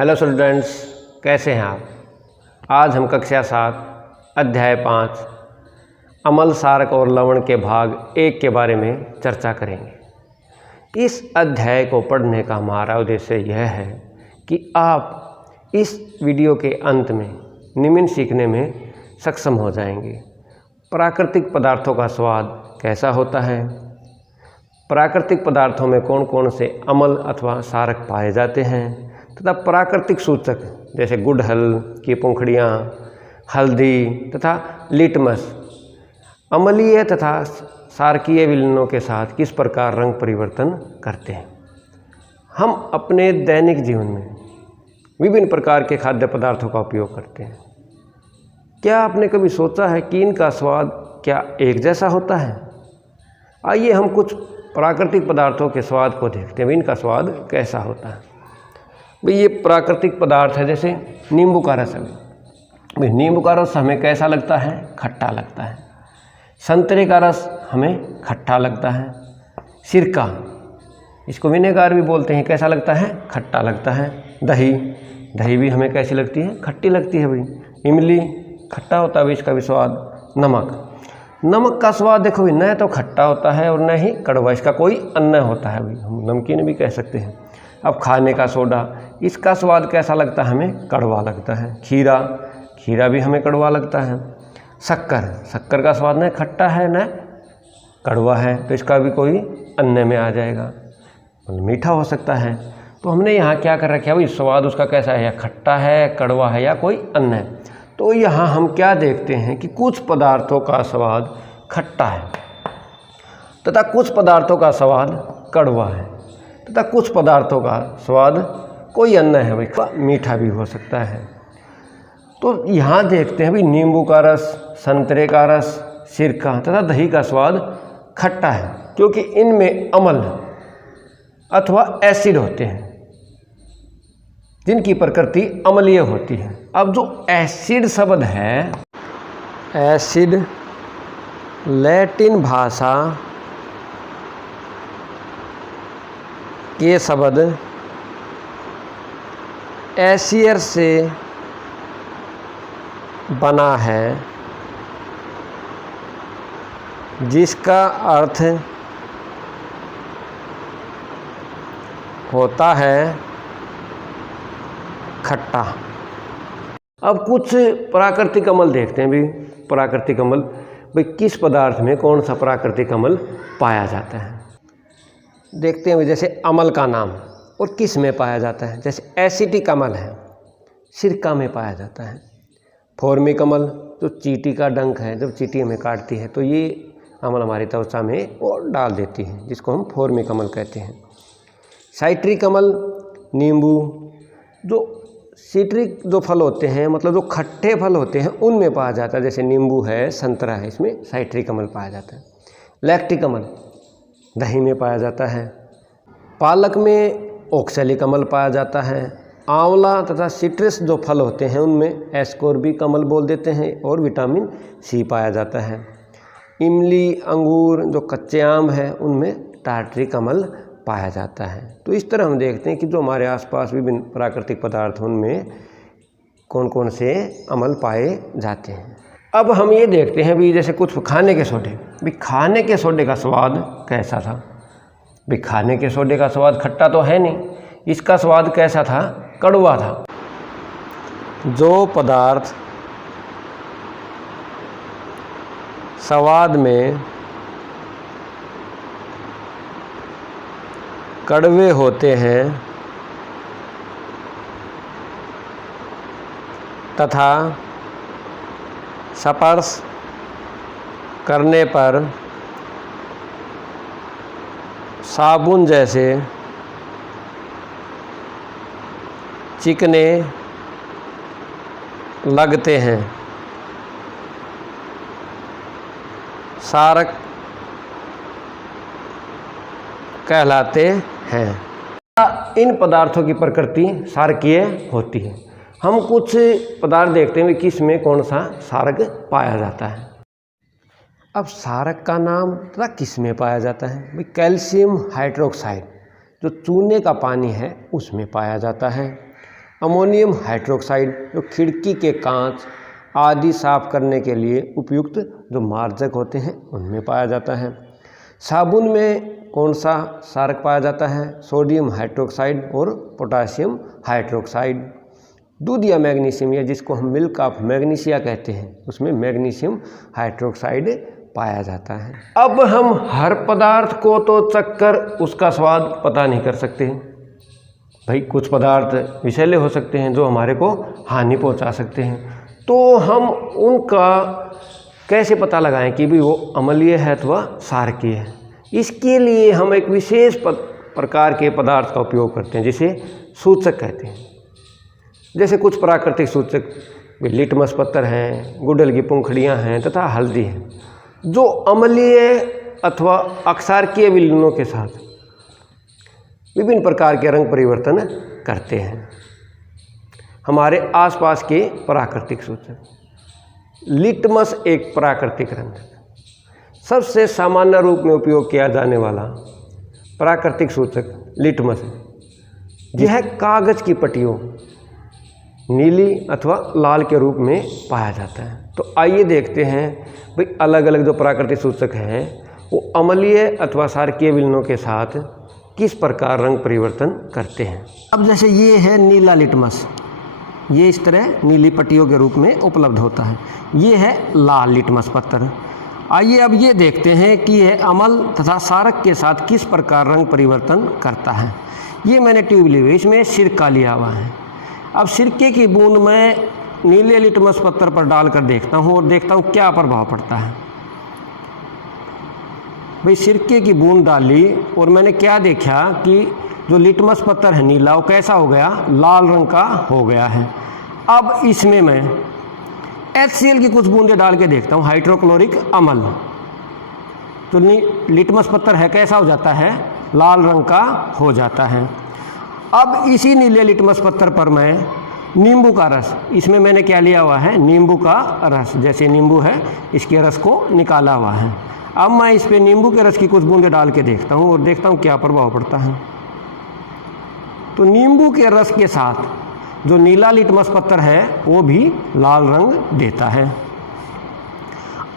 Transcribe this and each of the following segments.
Hello students, कैसे हैं आप। आज हम कक्षा 7 अध्याय 5 अम्ल, सारक और लवण के भाग 1 के बारे में चर्चा करेंगे। इस अध्याय को पढ़ने का हमारा उद्देश्य यह है कि आप इस वीडियो के अंत में निम्न सीखने में सक्षम हो जाएंगे। प्राकृतिक पदार्थों का स्वाद कैसा होता है, प्राकृतिक पदार्थों में कौन कौन से अम्ल अथवा सारक पाए जाते हैं तथा प्राकृतिक सूचक जैसे गुड़हल की पंखुड़ियाँ, हल्दी तथा लिटमस अम्लीय तथा सारकीय विलयनों के साथ किस प्रकार रंग परिवर्तन करते हैं। हम अपने दैनिक जीवन में विभिन्न प्रकार के खाद्य पदार्थों का उपयोग करते हैं। क्या आपने कभी सोचा है कि इनका स्वाद क्या एक जैसा होता है? आइए हम कुछ प्राकृतिक पदार्थों के स्वाद को देखते हैं, इनका स्वाद कैसा होता है। भाई ये प्राकृतिक पदार्थ है, जैसे नींबू का रस है। भाई नींबू का रस हमें कैसा लगता है? खट्टा लगता है। संतरे का रस हमें खट्टा लगता है। सिरका, इसको विनेगार भी बोलते हैं, कैसा लगता है? खट्टा लगता है। दही भी हमें कैसी लगती है? खट्टी लगती है। भाई इमली खट्टा होता है, भाई इसका भी स्वाद। नमक का स्वाद देखो भाई, न तो खट्टा होता है और न ही कड़वा, इसका कोई अन्न होता है। भाई हम नमकीन भी कह सकते हैं। अब खाने का सोडा, इसका स्वाद कैसा लगता है? हमें कड़वा लगता है। खीरा भी हमें कड़वा लगता है। शक्कर का स्वाद न खट्टा है न कड़वा है, तो इसका भी कोई अन्न में आ जाएगा, मीठा हो सकता है। तो हमने यहाँ क्या कर रखा है भाई, स्वाद उसका कैसा है, या खट्टा है, कड़वा है या कोई अन्न है। तो यहाँ हम क्या देखते हैं कि कुछ पदार्थों का स्वाद खट्टा है तथा कुछ पदार्थों का स्वाद कड़वा है तथा कुछ पदार्थों का स्वाद कोई अन्न है, भाई मीठा भी हो सकता है। तो यहाँ देखते हैं भाई, नींबू का रस, संतरे का रस, सिरका तथा दही का स्वाद खट्टा है, क्योंकि इनमें अम्ल अथवा एसिड होते हैं जिनकी प्रकृति अम्लीय होती है। अब जो एसिड शब्द है, एसिड लैटिन भाषा के शब्द एसियर से बना है, जिसका अर्थ होता है खट्टा। अब कुछ प्राकृतिक अम्ल देखते हैं। भी प्राकृतिक अम्ल, भाई किस पदार्थ में कौन सा प्राकृतिक अम्ल पाया जाता है, देखते हैं। जैसे अम्ल का नाम और किस में पाया जाता है। जैसे एसिटिक अम्ल है, सिरका में पाया जाता है। फॉर्मिक अम्ल, जो चींटी का डंक है, जब चींटी हमें काटती है तो ये अम्ल हमारी त्वचा में और डाल देती है, जिसको हम फॉर्मिक अम्ल कहते हैं। साइट्रिक अम्ल, नींबू, जो सिट्रिक जो फल होते हैं, मतलब जो खट्टे फल होते हैं, उनमें पाया जाता है। जैसे नींबू है, संतरा है, इसमें साइट्रिक अम्ल पाया जाता है। लैक्टिक अम्ल दही में पाया जाता है। पालक में ऑक्सैलिक अम्ल पाया जाता है। आंवला तथा सिट्रस जो फल होते हैं उनमें एस्कोर्बिक अम्ल बोल देते हैं, और विटामिन सी पाया जाता है। इमली, अंगूर, जो कच्चे आम हैं, उनमें टार्ट्रिक अम्ल पाया जाता है। तो इस तरह हम देखते हैं कि जो हमारे आसपास विभिन्न प्राकृतिक पदार्थ उनमें कौन कौन से अम्ल पाए जाते हैं। अब हम ये देखते हैं भी, जैसे कुछ खाने के सोडे, भी खाने के सोडे का स्वाद कैसा था। भी खाने के सोडे का स्वाद खट्टा तो है नहीं, इसका स्वाद कैसा था? कड़वा था। जो पदार्थ स्वाद में कड़वे होते हैं तथा स्पर्श करने पर साबुन जैसे चिकने लगते हैं, सारक कहलाते हैं। इन पदार्थों की प्रकृति सारकीय होती है। हम कुछ पदार्थ देखते हैं कि किस में कौन सा सारक पाया जाता है। अब सारक का नाम तथा किस में पाया जाता है? भाई कैल्शियम हाइड्रोक्साइड जो चूने का पानी है उसमें पाया जाता है। अमोनियम हाइड्रोक्साइड जो खिड़की के कांच आदि साफ करने के लिए उपयुक्त जो मार्जक होते हैं उनमें पाया जाता है। साबुन में कौन सा सारक पाया जाता है? सोडियम हाइड्रोक्साइड और पोटासियम हाइड्रोक्साइड। दूध या मैग्नीशियम या जिसको हम मिल्क ऑफ मैग्नीशिया कहते हैं उसमें मैग्नीशियम हाइड्रोक्साइड पाया जाता है। अब हम हर पदार्थ को तो चखकर उसका स्वाद पता नहीं कर सकते भाई, कुछ पदार्थ विषैले हो सकते हैं जो हमारे को हानि पहुंचा सकते हैं, तो हम उनका कैसे पता लगाएं कि भी वो अम्लीय है अथवा क्षारकीय है? इसके लिए हम एक विशेष प्रकार के पदार्थ का उपयोग करते हैं जिसे सूचक कहते हैं। जैसे कुछ प्राकृतिक सूचक लिटमस पत्थर हैं, गुड़हल की पंखुड़ियाँ हैं तथा हल्दी है, जो अम्लीय अथवा अक्षारकीय विलयनों के साथ विभिन्न प्रकार के रंग परिवर्तन करते हैं। हमारे आसपास के प्राकृतिक सूचक, लिटमस एक प्राकृतिक रंग है। सबसे सामान्य रूप में उपयोग किया जाने वाला प्राकृतिक सूचक लिटमस है। यह कागज की पट्टियों नीली अथवा लाल के रूप में पाया जाता है। तो आइए देखते हैं भाई अलग अलग जो प्राकृतिक सूचक हैं वो अम्लीय अथवा क्षारकीय विलयनों के साथ किस प्रकार रंग परिवर्तन करते हैं। अब जैसे ये है नीला लिटमस, ये इस तरह नीली पट्टियों के रूप में उपलब्ध होता है। ये है लाल लिटमस पत्थर। आइए अब ये देखते हैं कि यह अम्ल तथा क्षारक के साथ किस प्रकार रंग परिवर्तन करता है। ये मैंने ट्यूब ली हुई, इसमें सिरका लिया हुआ है। अब सिरके की बूंद मैं नीले लिटमस पत्थर पर डालकर देखता हूँ और देखता हूँ क्या प्रभाव पड़ता है। भाई सिरके की बूंद डाली और मैंने क्या देखा कि जो लिटमस पत्थर है नीला वो कैसा हो गया? लाल रंग का हो गया है। अब इसमें मैं HCl की कुछ बूंदें डाल के देखता हूँ, हाइड्रोक्लोरिक अम्ल। तो लिटमस पत्थर है कैसा हो जाता है? लाल रंग का हो जाता है। अब इसी नीले लिटमस पत्थर पर मैं नींबू का रस, इसमें मैंने क्या लिया हुआ है? नींबू का रस। जैसे नींबू है इसके रस को निकाला हुआ है। अब मैं इस पे नींबू के रस की कुछ बूंदें डाल के देखता हूँ और देखता हूँ क्या प्रभाव पड़ता है। तो नींबू के रस के साथ जो नीला लिटमस पत्थर है वो भी लाल रंग देता है।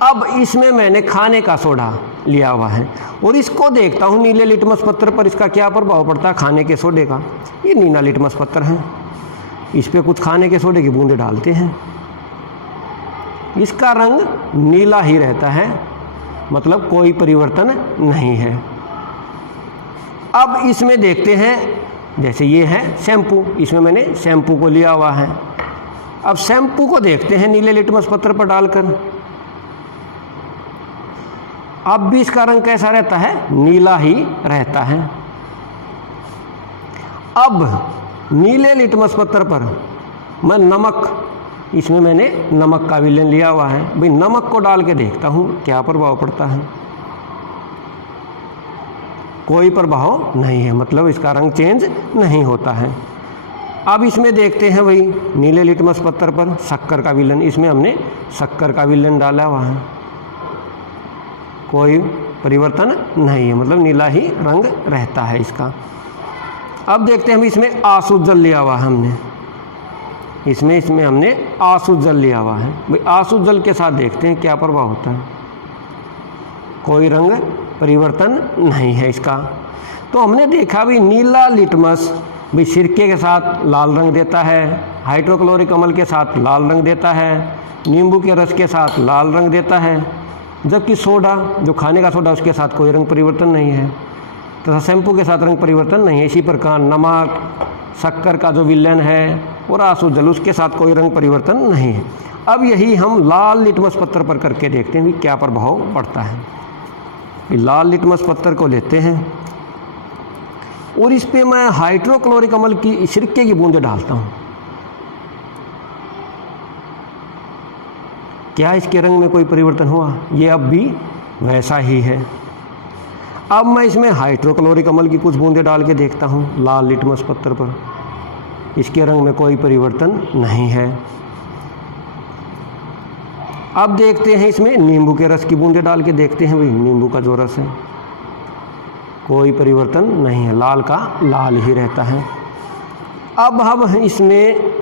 अब इसमें मैंने खाने का सोडा लिया हुआ है और इसको देखता हूँ नीले लिटमस पत्थर पर इसका क्या प्रभाव पड़ता है खाने के सोडे का। ये नीला लिटमस पत्थर है, इस पर कुछ खाने के सोडे की बूंदें डालते हैं, इसका रंग नीला ही रहता है, मतलब कोई परिवर्तन नहीं है। अब इसमें देखते हैं, जैसे ये है शैम्पू, इसमें मैंने शैम्पू को लिया हुआ है। अब शैम्पू को देखते हैं नीले लिटमस पत्थर पर डालकर, अब भी इसका रंग कैसा रहता है? नीला ही रहता है। अब नीले लिटमस पत्थर पर मैं नमक, इसमें मैंने नमक का विलयन लिया हुआ है, भाई नमक को डाल के देखता हूँ क्या प्रभाव पड़ता है। कोई प्रभाव नहीं है, मतलब इसका रंग चेंज नहीं होता है। अब इसमें देखते हैं भाई नीले लिटमस पत्थर पर शक्कर का विलयन, इसमें हमने शक्कर का विलयन डाला हुआ है, कोई परिवर्तन नहीं है, मतलब नीला ही रंग रहता है इसका। अब देखते हैं हम इसमें आसू जल लिया हुआ है हमने, इसमें हमने आसू जल लिया हुआ है, भाई आसू जल के साथ देखते हैं क्या प्रभाव होता है। कोई रंग परिवर्तन नहीं है इसका। तो हमने देखा भी नीला लिटमस भी सिरके के साथ लाल रंग देता है, हाइड्रोक्लोरिक अम्ल के साथ लाल रंग देता है, नींबू के रस के साथ लाल रंग देता है, जबकि सोडा जो खाने का सोडा उसके साथ कोई रंग परिवर्तन नहीं है, तथा शैम्पू के साथ रंग परिवर्तन नहीं है। इसी प्रकार नमक, शक्कर का जो विलयन है और आसू जल उसके साथ कोई रंग परिवर्तन नहीं है। अब यही हम लाल लिटमस पत्थर पर करके देखते हैं कि क्या प्रभाव पड़ता है। लाल लिटमस पत्थर को लेते हैं और इस पे मैं हाइड्रोक्लोरिक अम्ल की सिरके की बूंदें डालता हूँ। क्या इसके रंग में कोई परिवर्तन हुआ? ये अब भी वैसा ही है। अब मैं इसमें हाइड्रोक्लोरिक अम्ल की कुछ बूंदें डाल के देखता हूँ लाल लिटमस पत्थर पर, इसके रंग में कोई परिवर्तन नहीं है। अब देखते हैं इसमें नींबू के रस की बूंदें डाल के देखते हैं, भाई नींबू का जो रस है कोई परिवर्तन नहीं है, लाल का लाल ही रहता है। अब हम इसमें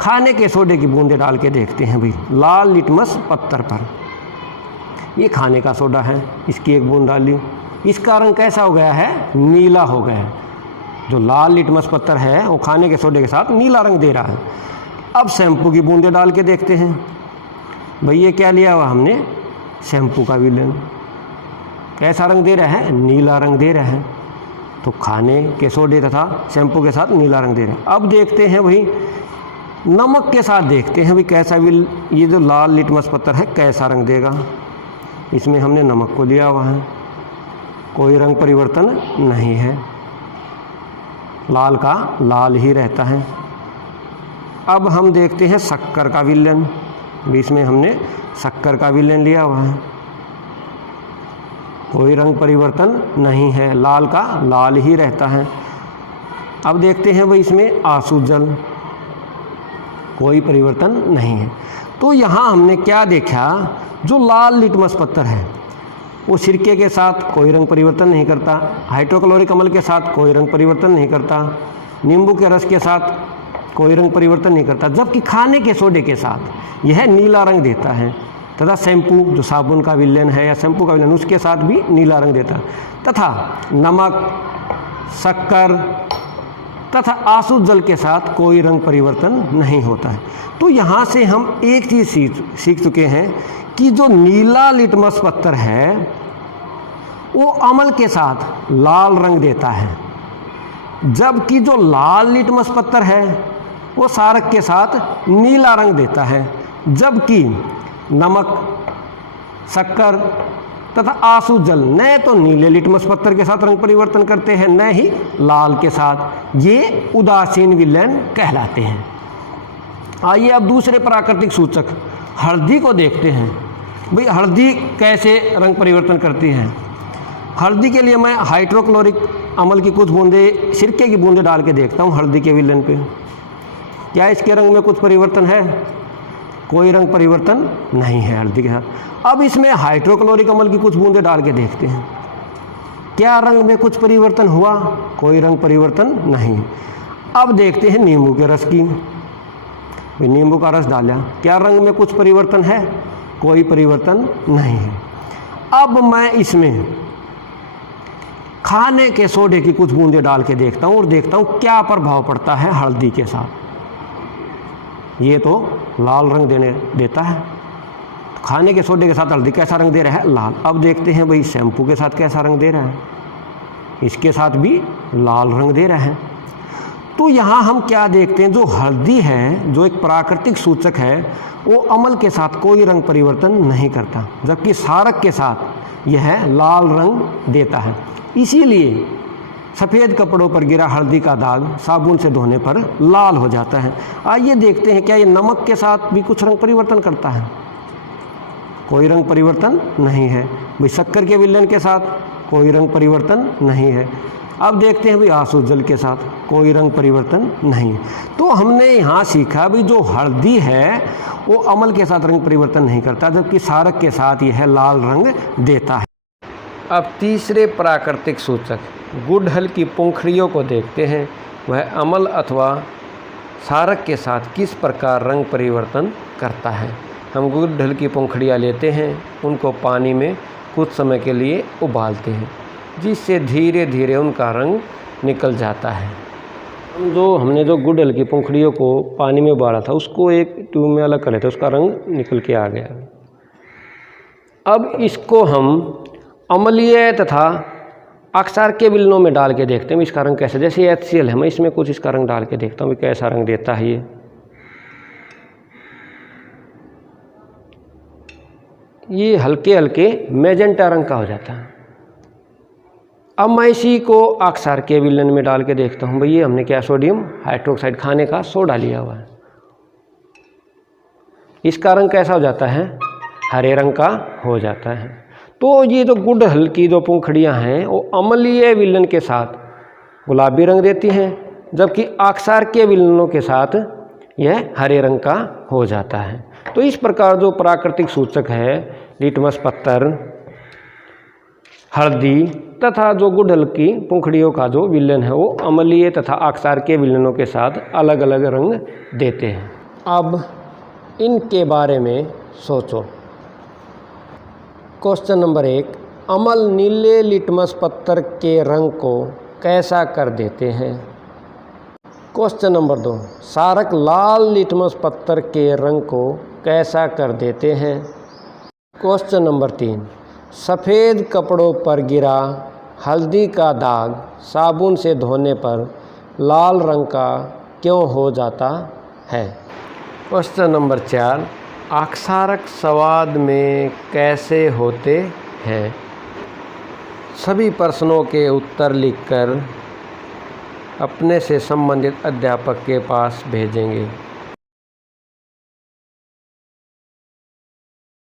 खाने के सोडे की बूंदें डाल के देखते हैं भाई, लाल लिटमस पत्थर पर। ये खाने का सोडा है, इसकी एक बूंद डाली, इसका रंग कैसा हो गया है? नीला हो गया है। जो लाल लिटमस पत्थर है वो खाने के सोडे के साथ नीला रंग दे रहा है। अब शैम्पू की बूंदें डाल के देखते हैं भाई, ये क्या लिया हुआ हमने? शैम्पू का विलेन। कैसा रंग दे रहा है? नीला रंग दे रहा है। तो खाने के सोडे तथा शैम्पू के साथ नीला रंग दे रहे हैं। अब देखते हैं भाई नमक के साथ, देखते हैं भाई कैसा ये जो लाल लिटमस पत्थर है कैसा रंग देगा। इसमें हमने नमक को लिया हुआ है, कोई रंग परिवर्तन नहीं है, लाल का लाल ही रहता है। अब हम देखते हैं शक्कर का विलेन। बीच में हमने शक्कर का विलेन लिया हुआ है, कोई रंग परिवर्तन नहीं है, लाल का लाल ही रहता है। अब देखते हैं भाई इसमें आंसू जल, कोई परिवर्तन नहीं है। तो यहाँ हमने क्या देखा? जो लाल लिटमस पत्थर है वो सिरके के साथ कोई रंग परिवर्तन नहीं करता, हाइड्रोक्लोरिक अम्ल के साथ कोई रंग परिवर्तन नहीं करता, नींबू के रस के साथ कोई रंग परिवर्तन नहीं करता, जबकि खाने के सोडे के साथ यह नीला रंग देता है। तथा शैम्पू जो साबुन का विलेन है या शैम्पू का विलेन उसके साथ भी नीला रंग देता है। तथा नमक, शक्कर तथा आंसू जल के साथ कोई रंग परिवर्तन नहीं होता है। तो यहाँ से हम एक चीज़ सीख चुके हैं कि जो नीला लिटमस पत्थर है वो अम्ल के साथ लाल रंग देता है, जबकि जो लाल लिटमस पत्थर है वो क्षारक के साथ नीला रंग देता है। जबकि नमक, शक्कर तथा आंसू जल न तो नीले लिटमस पत्थर के साथ रंग परिवर्तन करते हैं, न ही लाल के साथ। ये उदासीन विलेन कहलाते हैं। आइए अब दूसरे प्राकृतिक सूचक हल्दी को देखते हैं। भाई हल्दी कैसे रंग परिवर्तन करती है? हल्दी के लिए मैं हाइड्रोक्लोरिक अम्ल की कुछ बूंदें, सिरके की बूंदें डाल के देखता हूँ हल्दी के विलेन पे। क्या इसके रंग में कुछ परिवर्तन है? कोई रंग परिवर्तन नहीं है हल्दी के साथ। अब इसमें हाइड्रोक्लोरिक अम्ल की कुछ बूंदें डाल के देखते हैं, क्या रंग में कुछ परिवर्तन हुआ? कोई रंग परिवर्तन नहीं। अब देखते हैं नींबू के रस की। नींबू का रस डाला, क्या रंग में कुछ परिवर्तन है? कोई परिवर्तन नहीं है। अब मैं इसमें खाने के सोडे की कुछ बूंदें डाल के देखता हूँ और देखता हूँ क्या प्रभाव पड़ता है हल्दी के साथ। ये तो लाल रंग देता है। तो खाने के सोडे के साथ हल्दी कैसा रंग दे रहा है? लाल। अब देखते हैं भाई शैम्पू के साथ कैसा रंग दे रहा है? इसके साथ भी लाल रंग दे रहा है। तो यहाँ हम क्या देखते हैं? जो हल्दी है, जो एक प्राकृतिक सूचक है, वो अम्ल के साथ कोई रंग परिवर्तन नहीं करता, जबकि क्षारक के साथ यह लाल रंग देता है। इसीलिए सफ़ेद कपड़ों पर गिरा हल्दी का दाग साबुन से धोने पर लाल हो जाता है। आइए देखते हैं क्या ये नमक के साथ भी कुछ रंग परिवर्तन करता है? कोई रंग परिवर्तन नहीं है। भाई शक्कर के विलेन के साथ कोई रंग परिवर्तन नहीं है। अब देखते हैं भाई आंसू जल के साथ कोई रंग परिवर्तन नहीं। तो हमने यहाँ सीखा भी जो हल्दी है वो अम्ल के साथ रंग परिवर्तन नहीं करता, जबकि क्षारक के साथ यह लाल रंग देता है। अब तीसरे प्राकृतिक सूचक गुड़हल की पंखुड़ियों को देखते हैं। वह अम्ल अथवा क्षारक के साथ किस प्रकार रंग परिवर्तन करता है। हम गुड़हल की पंखुड़ियाँ लेते हैं, उनको पानी में कुछ समय के लिए उबालते हैं, जिससे धीरे धीरे उनका रंग निकल जाता है। हमने जो गुड़हल की पंखुड़ियों को पानी में उबाला था उसको एक ट्यूब में अलग कर लेते, उसका रंग निकल के आ गया। अब इसको हम अम्लीय तथा अक्षार के विलनों में डाल के देखते हैं इसका रंग कैसे। जैसे HCl है, मैं इसमें कुछ इसका रंग डाल के देखता हूँ कैसा रंग देता है। ये हल्के हल्के मैजेंटा रंग का हो जाता है। अब मैं इसी को अक्षार के विलेन में डाल के देखता हूँ। भाई ये हमने क्या सोडियम हाइड्रोक्साइड खाने का सोडा लिया हुआ है, इसका रंग कैसा हो जाता है? हरे रंग का हो जाता है। तो ये जो गुड़हल की जो पंखुड़ियाँ हैं वो अम्लीय विलन के साथ गुलाबी रंग देती हैं, जबकि अक्षार के विलनों के साथ यह हरे रंग का हो जाता है। तो इस प्रकार जो प्राकृतिक सूचक है लिटमस पत्थर, हल्दी तथा जो गुड़हल की पंखुड़ियों का जो विलयन है वो अम्लीय तथा आक्सार के विलयनों के साथ अलग अलग रंग देते हैं। अब इनके बारे में सोचो। क्वेश्चन नंबर 1, अम्ल नीले लिटमस पत्थर के रंग को कैसा कर देते हैं? क्वेश्चन नंबर 2, क्षारक लाल लिटमस पत्थर के रंग को कैसा कर देते हैं? क्वेश्चन नंबर 3, सफ़ेद कपड़ों पर गिरा हल्दी का दाग साबुन से धोने पर लाल रंग का क्यों हो जाता है? क्वेश्चन नंबर 4, आक्सारक स्वाद में कैसे होते हैं? सभी प्रश्नों के उत्तर लिखकर अपने से संबंधित अध्यापक के पास भेजेंगे।